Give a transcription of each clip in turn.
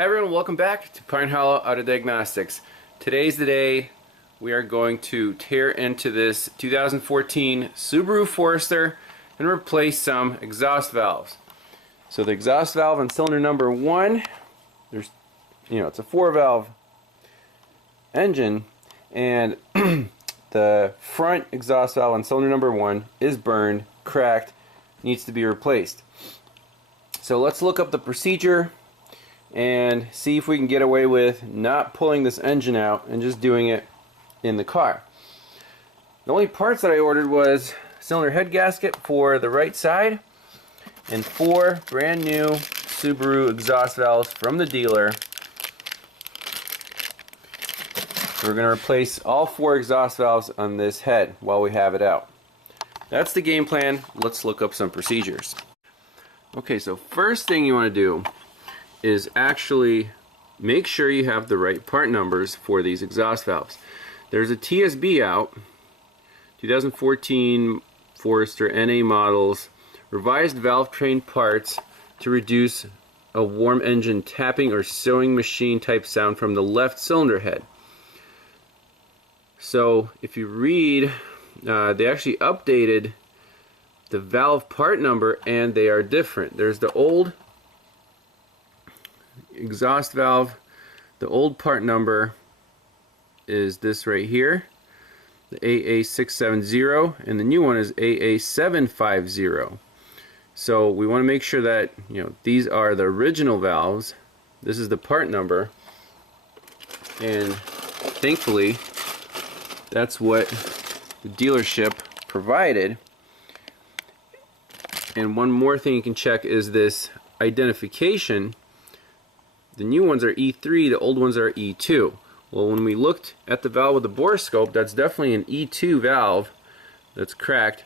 Hi everyone, welcome back to Pine Hollow Auto Diagnostics. Today's the day we are going to tear into this 2014 Subaru Forester and replace some exhaust valves. So the exhaust valve on cylinder number 1, it's a 4-valve engine, and the front exhaust valve on cylinder number 1 is burned, cracked, needs to be replaced. So let's look up the procedure and see if we can get away with not pulling this engine out and just doing it in the car. The only parts that I ordered was cylinder head gasket for the right side and 4 brand new Subaru exhaust valves from the dealer. We're going to replace all 4 exhaust valves on this head while we have it out. That's the game plan. Let's look up some procedures. Okay, so first thing you want to do is actually make sure you have the right part numbers for these exhaust valves. There's a TSB out, 2014 Forester NA models, revised valve train parts to reduce a warm engine tapping or sewing machine type sound from the left cylinder head. So if you read, they actually updated the valve part number and they are different. There's the old exhaust valve, the old part number is this right here, the AA670, and the new one is AA750. So we want to make sure that these are the original valves. This is the part number, and thankfully that's what the dealership provided. And one more thing you can check is this identification. The new ones are E3, the old ones are E2. Well, when we looked at the valve with the borescope, that's definitely an E2 valve that's cracked.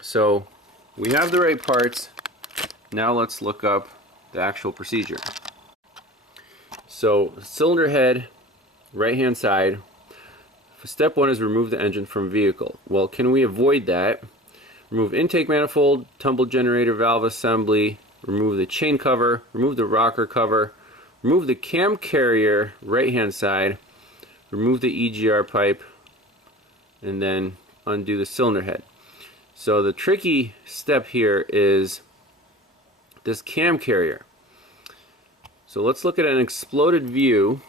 So we have the right parts. Now let's look up the actual procedure. So cylinder head, right hand side. Step 1 is remove the engine from vehicle. Well, can we avoid that? Remove intake manifold, tumble generator valve assembly, remove the chain cover, remove the rocker cover, remove the cam carrier right hand side, remove the Egr pipe, and then undo the cylinder head. So the tricky step here is this cam carrier. So let's look at an exploded view.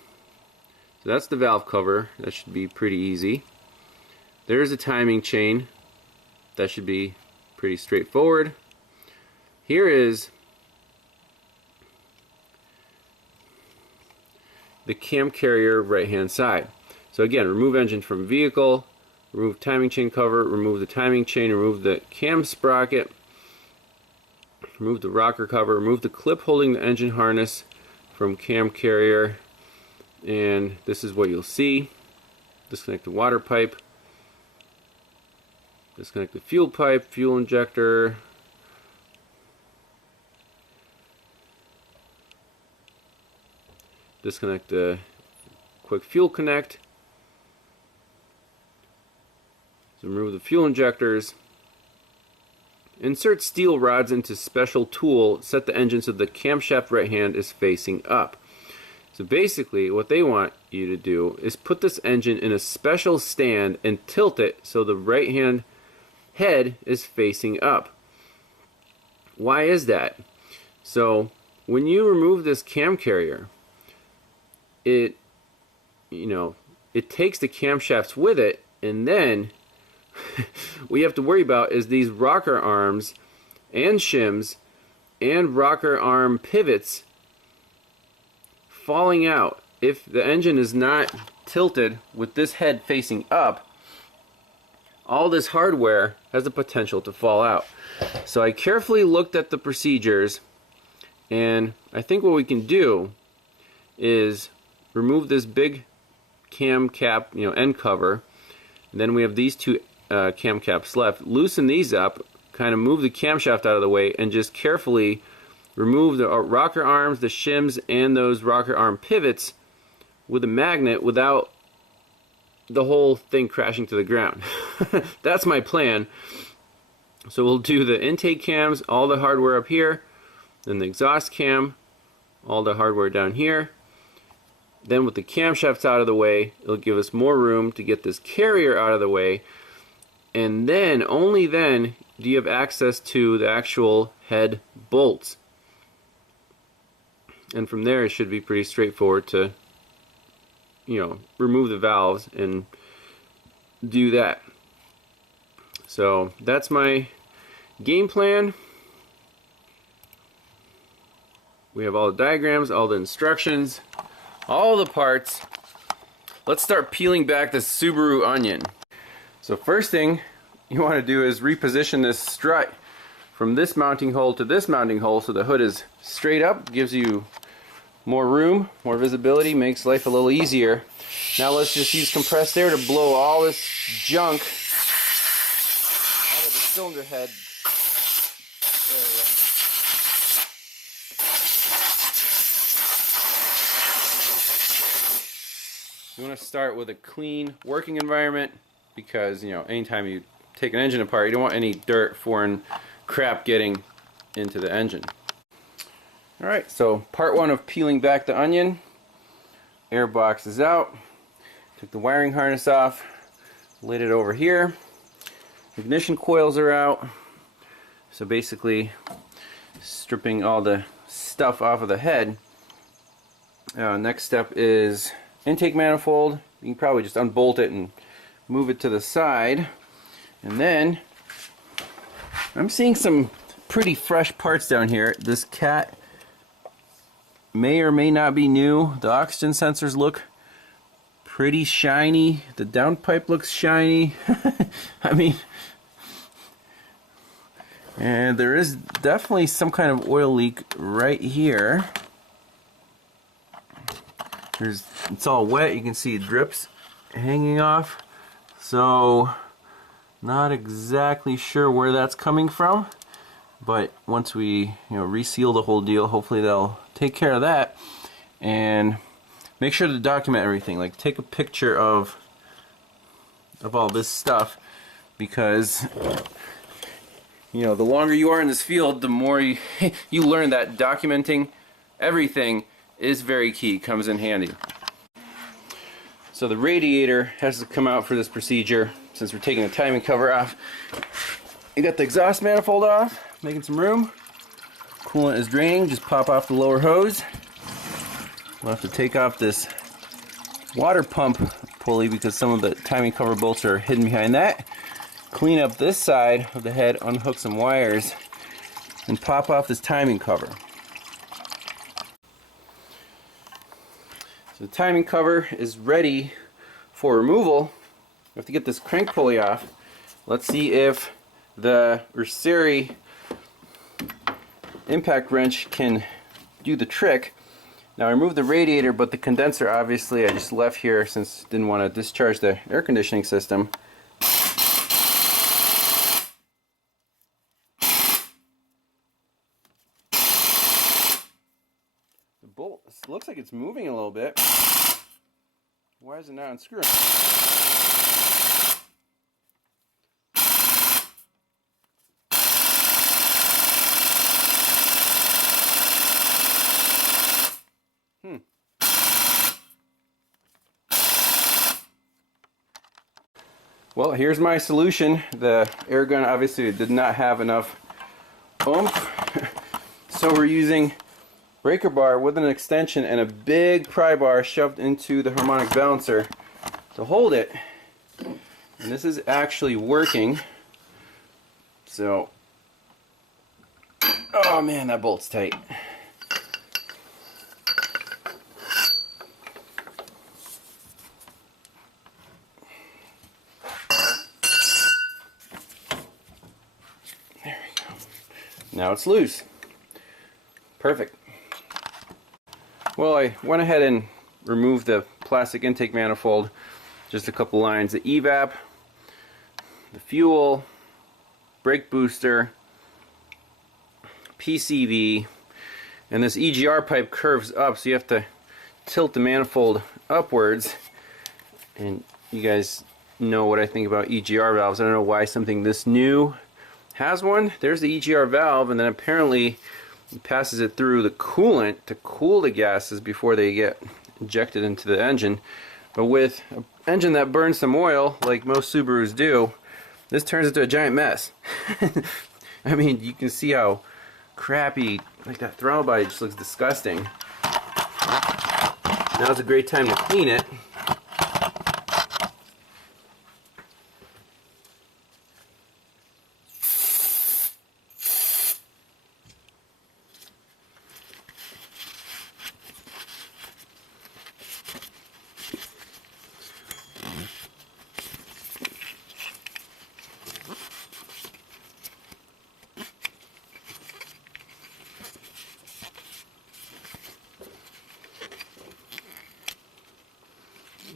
So that's the valve cover. That should be pretty easy. There's a timing chain. That should be pretty straightforward. Here is the cam carrier right hand side. So again, remove engine from vehicle, remove timing chain cover, remove the timing chain, remove the cam sprocket, remove the rocker cover, remove the clip holding the engine harness from cam carrier, and this is what you'll see. Disconnect the water pipe, disconnect the fuel pipe, fuel injector, disconnect the quick fuel connect, so remove the fuel injectors, insert steel rods into special tool, set the engine so the camshaft right hand is facing up. So basically what they want you to do is put this engine in a special stand and tilt it so the right hand head is facing up. Why is that? So when you remove this cam carrier, it takes the camshafts with it, and then what you have to worry about is these rocker arms and shims and rocker arm pivots falling out. If the engine is not tilted with this head facing up, all this hardware has the potential to fall out. So I carefully looked at the procedures, and I think what we can do is remove this big cam cap, end cover, and then we have these 2 cam caps left. Loosen these up, kind of move the camshaft out of the way, and just carefully remove the rocker arms, the shims, and those rocker arm pivots with a magnet without the whole thing crashing to the ground. That's my plan. So we'll do the intake cams, all the hardware up here, then the exhaust cam, all the hardware down here. Then with the camshafts out of the way, it'll give us more room to get this carrier out of the way. And then, only then, do you have access to the actual head bolts. And from there, it should be pretty straightforward to, you know, remove the valves and do that. So that's my game plan. We have all the diagrams, all the instructions, all the parts. Let's start peeling back the Subaru onion. So first thing you want to do is reposition this strut from this mounting hole to this mounting hole so the hood is straight up, gives you more room, more visibility, makes life a little easier. Now let's just use compressed air to blow all this junk out of the cylinder head area. You want to start with a clean working environment because, you know, anytime you take an engine apart, you don't want any dirt, foreign crap getting into the engine. Alright, so part one of peeling back the onion. Air box is out. Took the wiring harness off, laid it over here. Ignition coils are out. So basically stripping all the stuff off of the head. Next step is intake manifold. You can probably just unbolt it and move it to the side. And then I'm seeing some pretty fresh parts down here. This cat may or may not be new. The oxygen sensors look pretty shiny. The downpipe looks shiny. I mean, and there is definitely some kind of oil leak right here. It's all wet. You can see drips hanging off. So not exactly sure where that's coming from, but once we reseal the whole deal, hopefully they'll take care of that. And make sure to document everything. Like, take a picture of all this stuff, because the longer you are in this field, the more you learn that documenting everything is very key, comes in handy. So the radiator has to come out for this procedure since we're taking the timing cover off. You got the exhaust manifold off, making some room. Coolant is draining, just pop off the lower hose. We'll have to take off this water pump pulley because some of the timing cover bolts are hidden behind that. Clean up this side of the head, unhook some wires, and pop off this timing cover. So the timing cover is ready for removal. We have to get this crank pulley off. Let's see if the Urseri impact wrench can do the trick. Now I removed the radiator, but the condenser obviously I just left here since I didn't want to discharge the air conditioning system. The bolt looks like it's moving a little bit. Why is it not unscrewing? Well, here's my solution. The air gun obviously did not have enough oomph, so we're using breaker bar with an extension and a big pry bar shoved into the harmonic balancer to hold it. And this is actually working. So, oh man, that bolt's tight. Now it's loose. Perfect. Well, I went ahead and removed the plastic intake manifold. Just a couple lines. The evap, the fuel, brake booster, PCV, and this EGR pipe curves up, so you have to tilt the manifold upwards. And you guys know what I think about EGR valves. I don't know why something this new has one. There's the EGR valve, and then apparently It passes it through the coolant to cool the gases before they get injected into the engine. But with an engine that burns some oil, like most Subarus do, this turns into a giant mess. I mean, you can see how crappy, like that throttle body just looks disgusting. Now's a great time to clean it.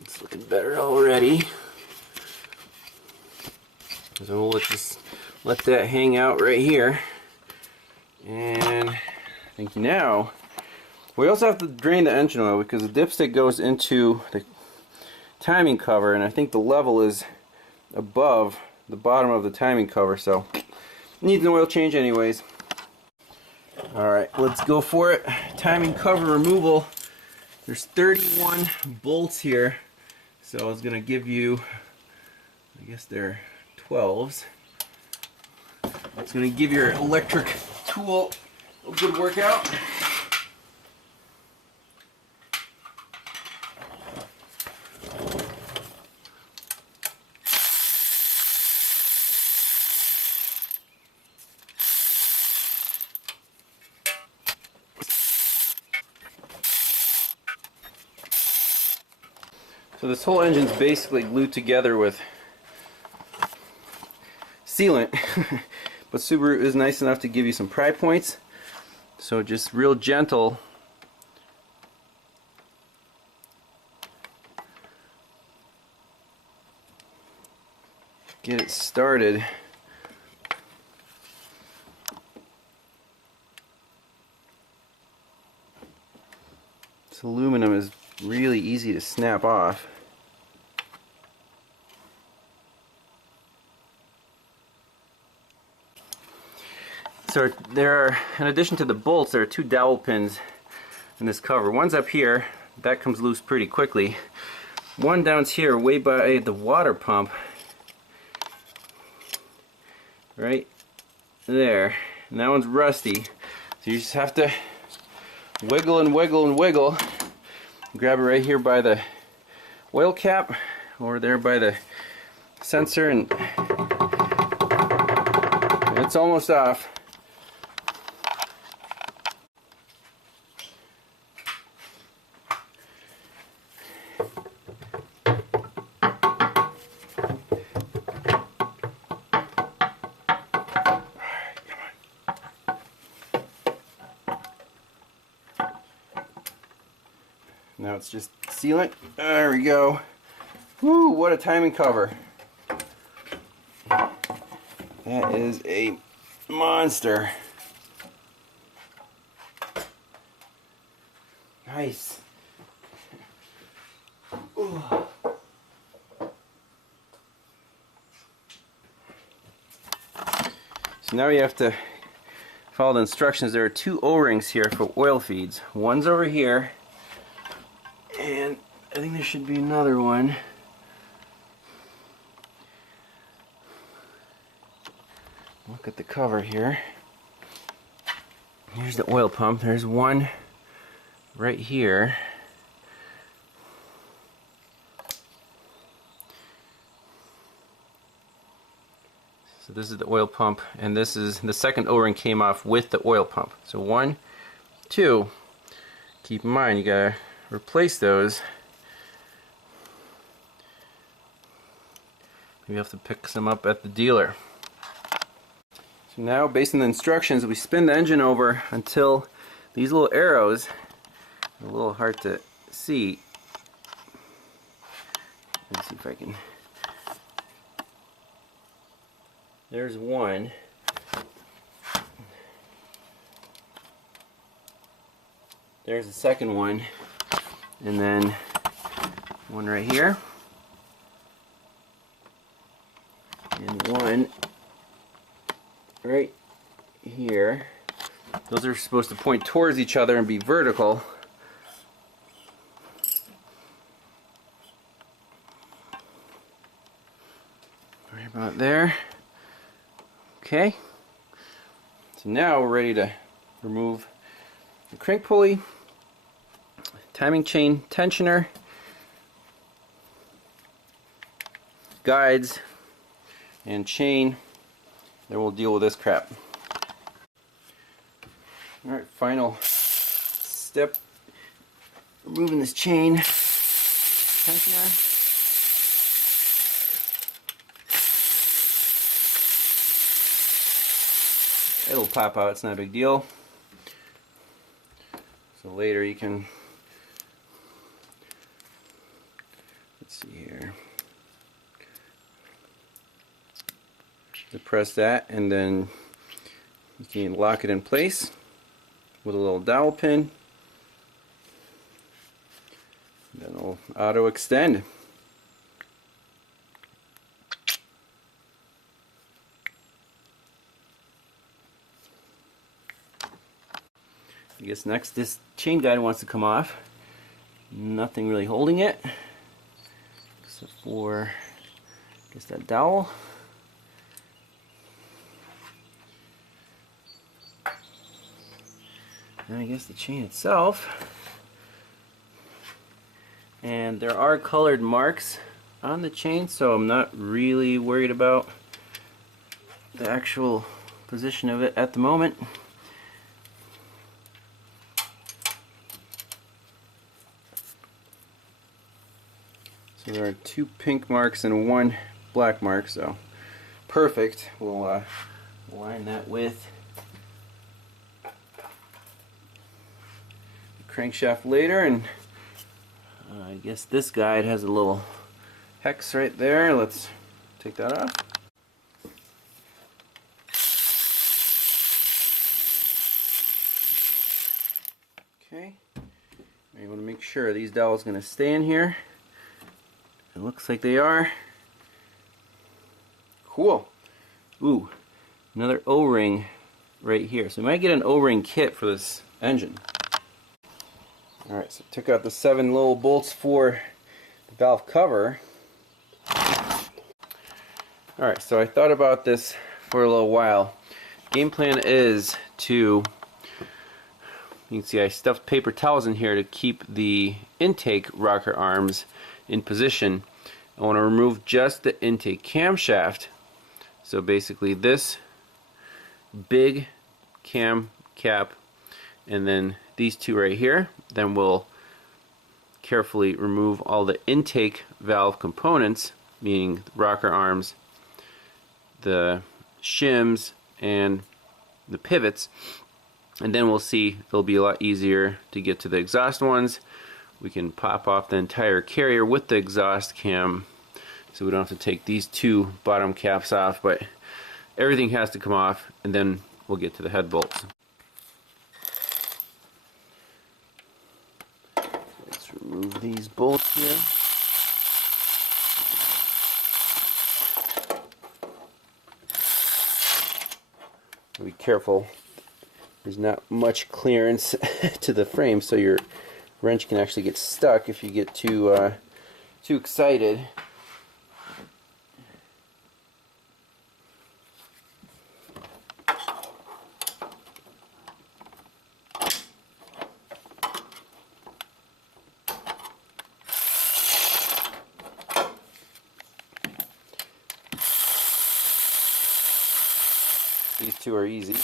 It's looking better already. So let's just let that hang out right here. And I think now we also have to drain the engine oil because the dipstick goes into the timing cover, and I think the level is above the bottom of the timing cover, so it needs an oil change anyways. Alright, let's go for it. Timing cover removal. There's 31 bolts here, so it's going to give you, I guess they're 12s. It's going to give your electric tool a good workout. So this whole engine's basically glued together with sealant, but Subaru is nice enough to give you some pry points, so just real gentle. Get it started. This aluminum is really easy to snap off. So there are, in addition to the bolts, there are two dowel pins in this cover. One's up here, that comes loose pretty quickly. One down here, way by the water pump, right there. And that one's rusty, so you just have to wiggle and wiggle and wiggle. Grab it right here by the oil cap, or there by the sensor, and it's almost off. Now it's just sealant. There we go. Woo, what a timing cover. That is a monster. Nice. Ooh. So now you have to follow the instructions. There are two O-rings here for oil feeds. One's over here, and I think there should be another one. Look at the cover here. Here's the oil pump. There's one right here. So this is the oil pump, and this is the second O-ring came off with the oil pump. So 1, 2. Keep in mind, you gotta replace those. You have to pick some up at the dealer. So now, based on the instructions, we spin the engine over until these little arrows, a little hard to see. Let's see if I can. There's one. There's the second one. And then one right here. And one right here. Those are supposed to point towards each other and be vertical. Right about there. Okay. So now we're ready to remove the crank pulley, timing chain tensioner, guides, and chain. Then we'll deal with this crap. Alright, final step, removing this chain tensioner. It'll pop out, it's not a big deal. So later you can, let's see here, depress that and then you can lock it in place with a little dowel pin. Then it'll auto extend. I guess next this chain guide wants to come off. Nothing really holding it except for I guess that dowel. And I guess the chain itself. And there are colored marks on the chain, so I'm not really worried about the actual position of it at the moment. So there are 2 pink marks and 1 black mark, so perfect. We'll line that with the crankshaft later, and I guess this guide has a little hex right there. Let's take that off. Okay, you want to make sure these dowels are going to stay in here. It looks like they are. Cool. Ooh, another O-ring right here. So we might get an O-ring kit for this engine. Alright, so took out the 7 little bolts for the valve cover. Alright, so I thought about this for a little while. Game plan is to, you can see I stuffed paper towels in here to keep the intake rocker arms in position. I want to remove just the intake camshaft. So basically this big cam cap and then these 2 right here. Then we'll carefully remove all the intake valve components, meaning the rocker arms, the shims, and the pivots. And then we'll see it'll be a lot easier to get to the exhaust ones. We can pop off the entire carrier with the exhaust cam, so we don't have to take these 2 bottom caps off, but everything has to come off, and then we'll get to the head bolts. Let's remove these bolts here. Be careful. There's not much clearance to the frame, so your wrench can actually get stuck if you get too excited. These 2 are easy.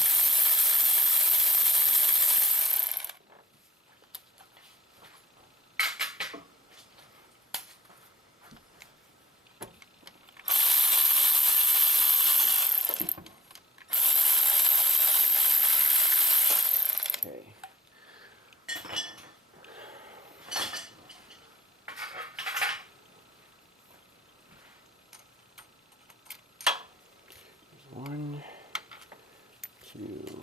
Okay. There's 1, 2,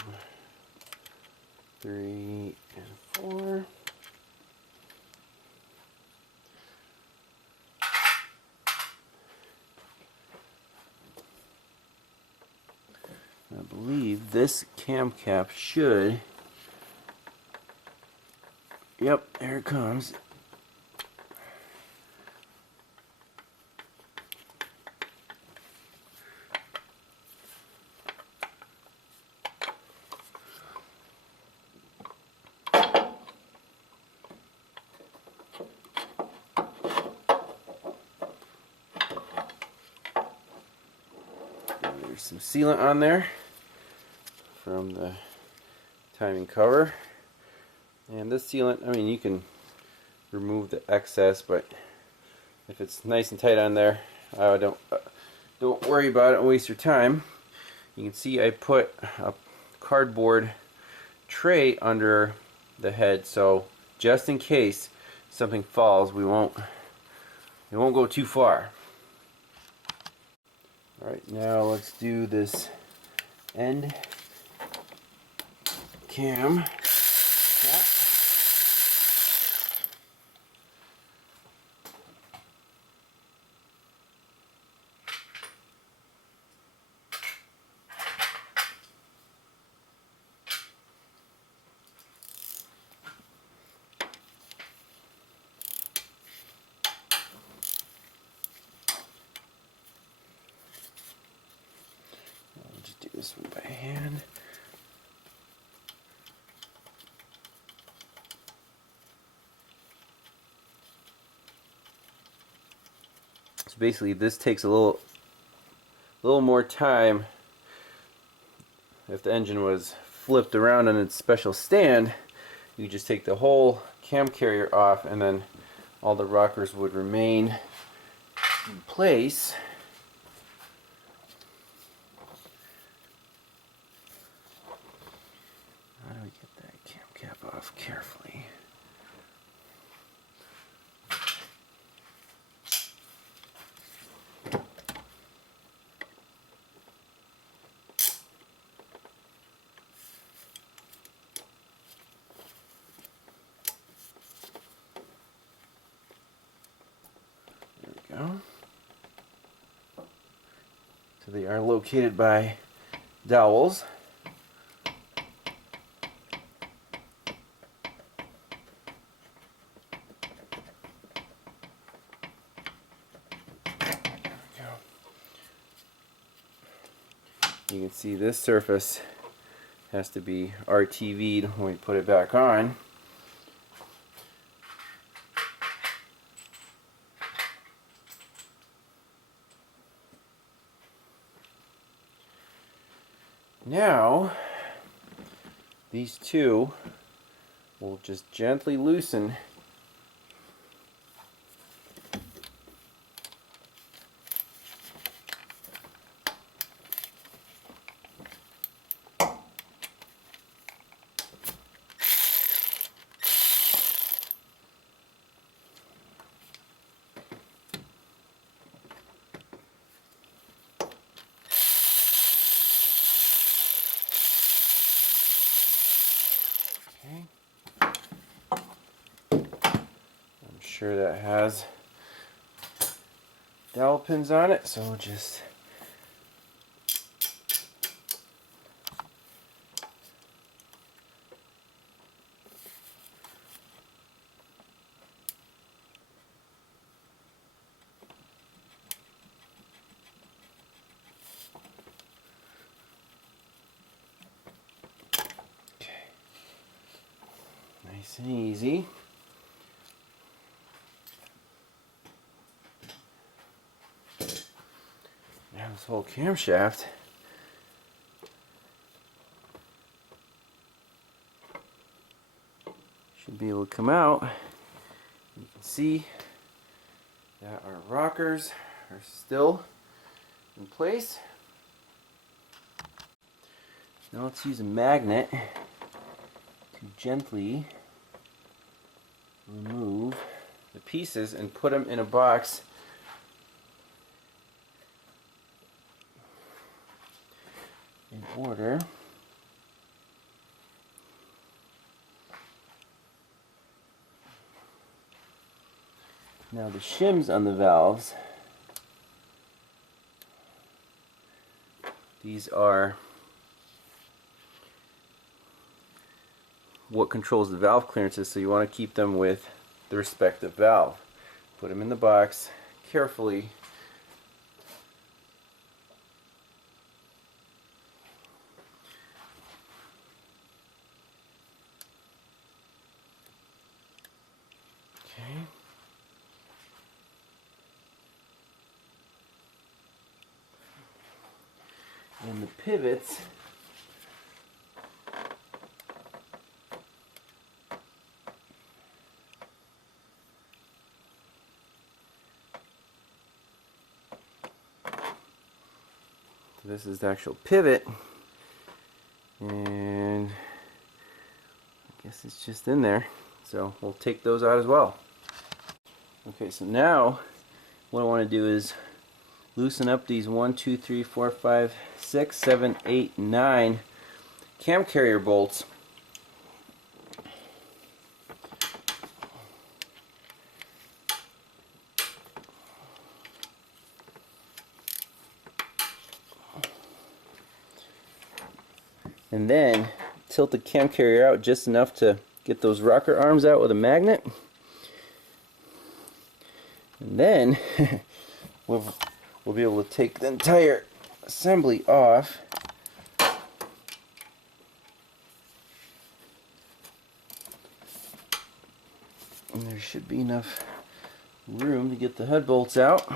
3, and 4. I believe this cam cap should, yep, there it comes. There's some sealant on there from the timing cover, and this sealant, I mean, you can remove the excess, but if it's nice and tight on there, don't worry about it and waste your time. You can see I put a cardboard tray under the head, so just in case something falls, it won't go too far. Alright, now let's do this end cam cap. Just do this one by hand. So basically, this takes a little more time. If the engine was flipped around on its special stand, you just take the whole cam carrier off, and then all the rockers would remain in place. How do we get that cam cap off carefully? There we go. So they are located by dowels. You can see this surface has to be RTV'd when we put it back on. Now, these two will just gently loosen . I'm sure that has dowel pins on it, so we'll just nice and easy. Now this whole camshaft should be able to come out. You can see that our rockers are still in place. Now let's use a magnet to gently remove the pieces and put them in a box in order. Now the shims on the valves, these are what controls the valve clearances, so you want to keep them with the respective valve. Put them in the box carefully. Okay. And the pivots, this is the actual pivot, and I guess it's just in there, so we'll take those out as well. Okay, so now what I want to do is loosen up these 1, 2, 3, 4, 5, 6, 7, 8, 9 cam carrier bolts. And then tilt the cam carrier out just enough to get those rocker arms out with a magnet. And then we'll be able to take the entire assembly off. And there should be enough room to get the head bolts out.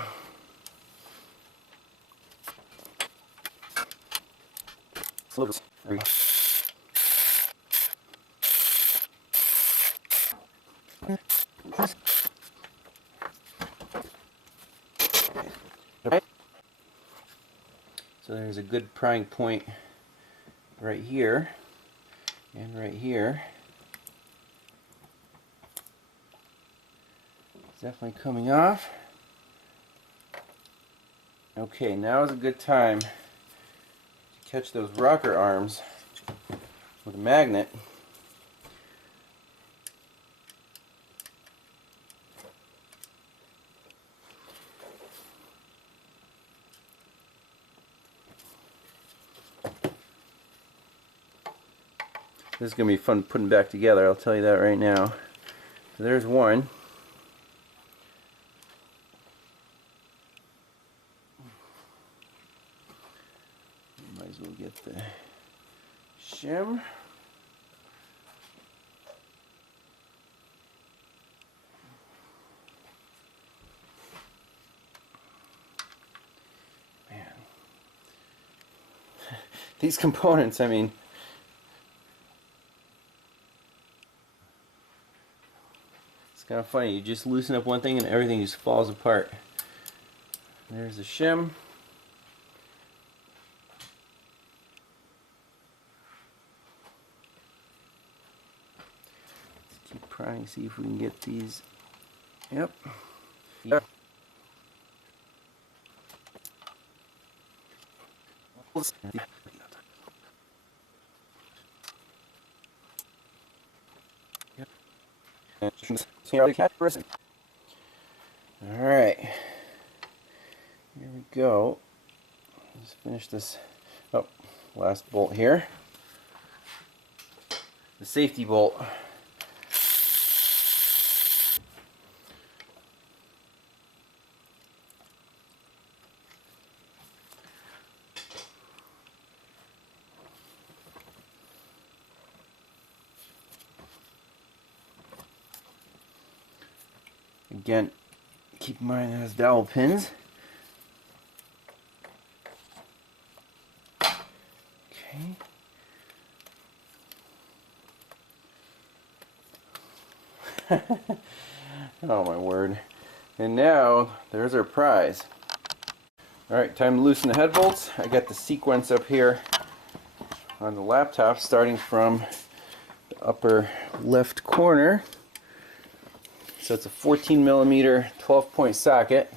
So there's a good prying point right here and right here. It's definitely coming off. Okay, now is a good time to catch those rocker arms with a magnet. This is going to be fun putting back together, I'll tell you that right now. So there's one. Might as well get the shim. Man. These components, I mean, kind of funny, you just loosen up one thing and everything just falls apart. There's the shim. Let's keep prying, see if we can get these. Yep. Yep. Alright, here we go. Let's finish this. Oh, last bolt here. The safety bolt. Again, keep in mind it has dowel pins. Okay. Oh my word. And now, there's our prize. Alright, time to loosen the head bolts. I got the sequence up here on the laptop starting from the upper left corner. So it's a 14 millimeter 12-point socket,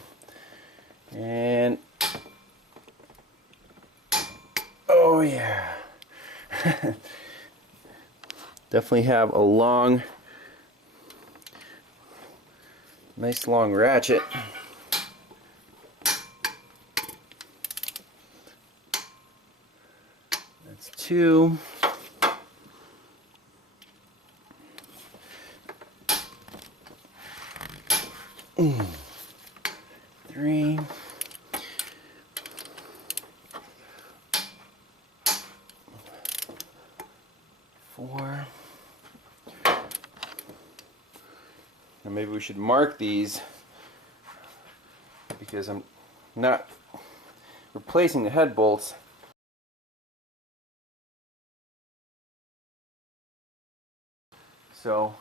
and oh yeah, definitely have a long, nice long ratchet. That's two. 3, 4. Now maybe we should mark these because I'm not replacing the head bolts. So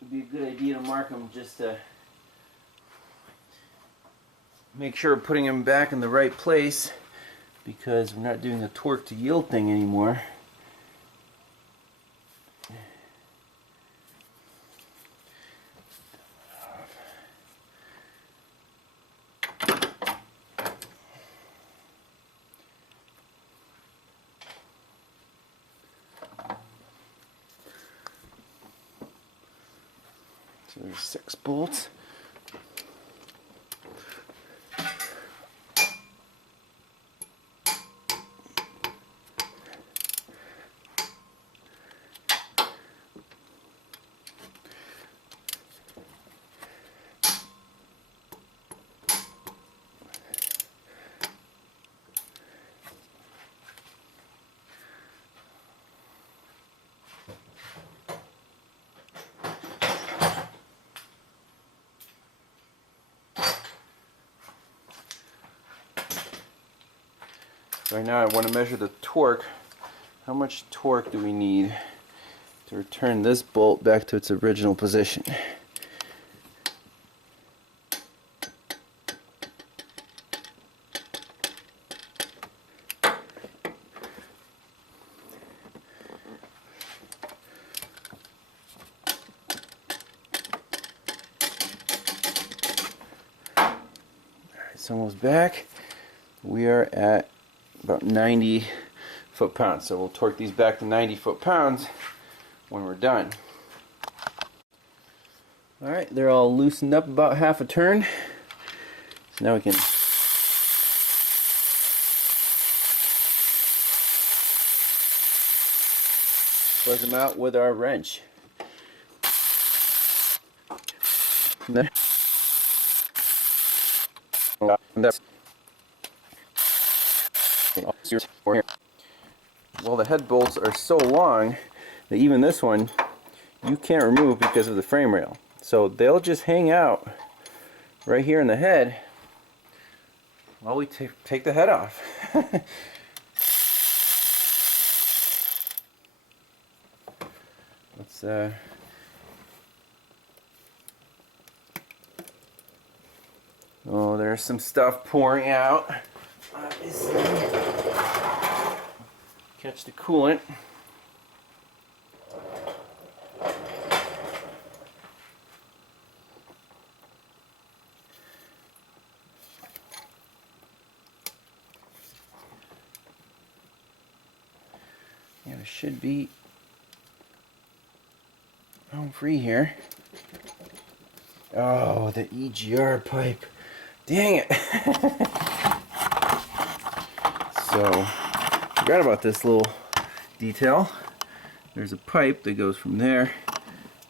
it'd be a good idea to mark them just to make sure we're putting them back in the right place, because we're not doing the torque to yield thing anymore. So there's 6 bolts. Right now I want to measure the torque. How much torque do we need to return this bolt back to its original position? Alright, it's almost back. We are at about 90 foot-pounds. So we'll torque these back to 90 foot-pounds when we're done. Alright, they're all loosened up about half a turn. So now we can buzz them out with our wrench. Well, the head bolts are so long that even this one you can't remove because of the frame rail. So they'll just hang out right here in the head while we take the head off. Let's oh, there's some stuff pouring out. Obviously, catch the coolant. Yeah, it should be home free here. Oh, the Egr pipe. Dang it. So, forgot about this little detail. There's a pipe that goes from there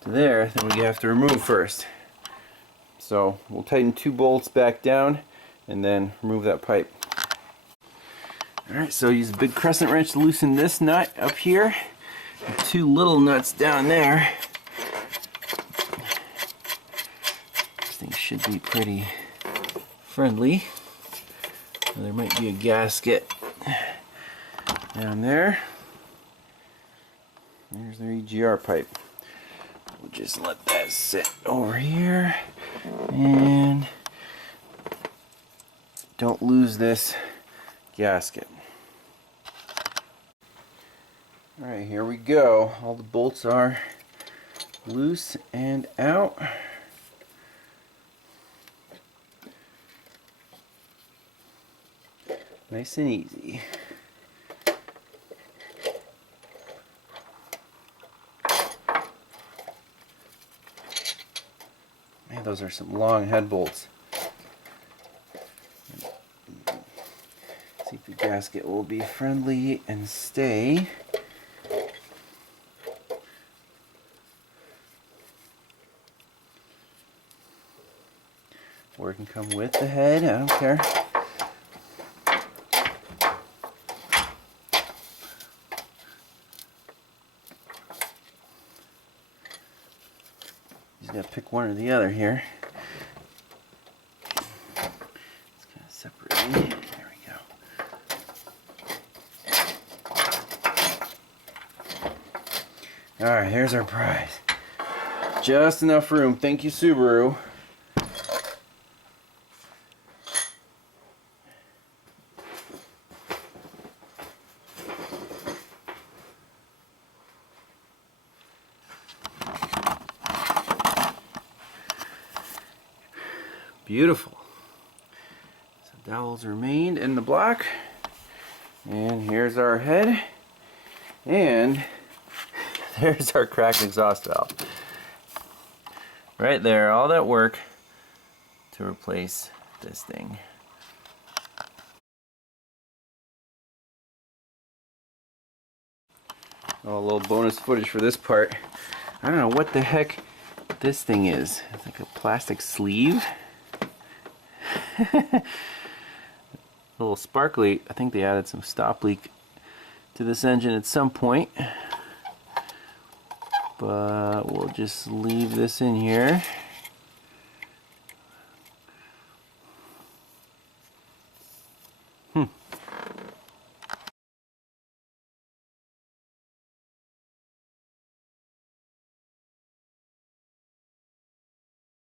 to there that we have to remove first. So, we'll tighten 2 bolts back down and then remove that pipe. Alright, so use a big crescent wrench to loosen this nut up here and 2 little nuts down there. This thing should be pretty friendly. There might be a gasket down there. There's the Egr pipe. We'll just let that sit over here and don't lose this gasket. Alright, here we go. All the bolts are loose and out. Nice and easy. Man, those are some long head bolts. See if the gasket will be friendly and stay. or it can come with the head, I don't care. You just gotta pick one or the other here. It's kind of separating. There we go. Alright, here's our prize. Just enough room. Thank you, Subaru. Beautiful. So dowels remained in the block. And here's our head. And there's our cracked exhaust valve. Right there, all that work to replace this thing. Oh, a little bonus footage for this part. I don't know what the heck this thing is. It's like a plastic sleeve. A little sparkly. I think they added some stop leak to this engine at some point. But we'll just leave this in here.